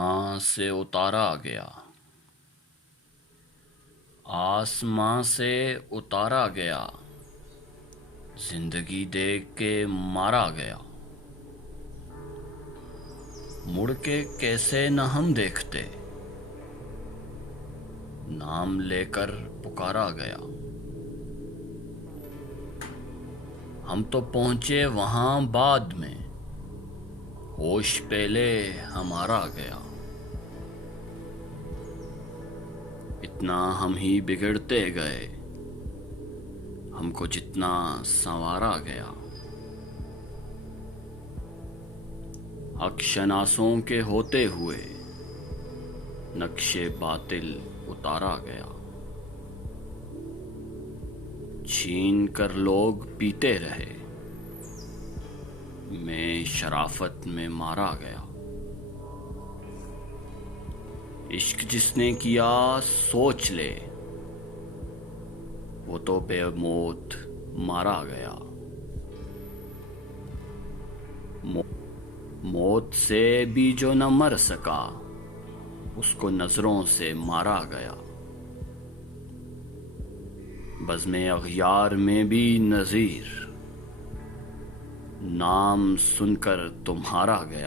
आसमां से उतारा गया, आसमां से उतारा गया, जिंदगी दे के मारा गया। मुड़ के कैसे न हम देखते, नाम लेकर पुकारा गया। हम तो पहुंचे वहां बाद में, होश पहले हमारा गया। इतना हम ही बिगड़ते गए, हमको जितना संवारा गया। अक्षनासों के होते हुए नक्शे बातिल उतारा गया। छीन कर लोग पीते रहे, मैं शराफत में मारा गया। इश्क जिसने किया सोच ले, वो तो बेमौत मारा गया। मौत से भी जो न मर सका, उसको नजरों से मारा गया। बज़्मे अग़यार में भी नज़ीर, नाम सुनकर तुम्हारा गया।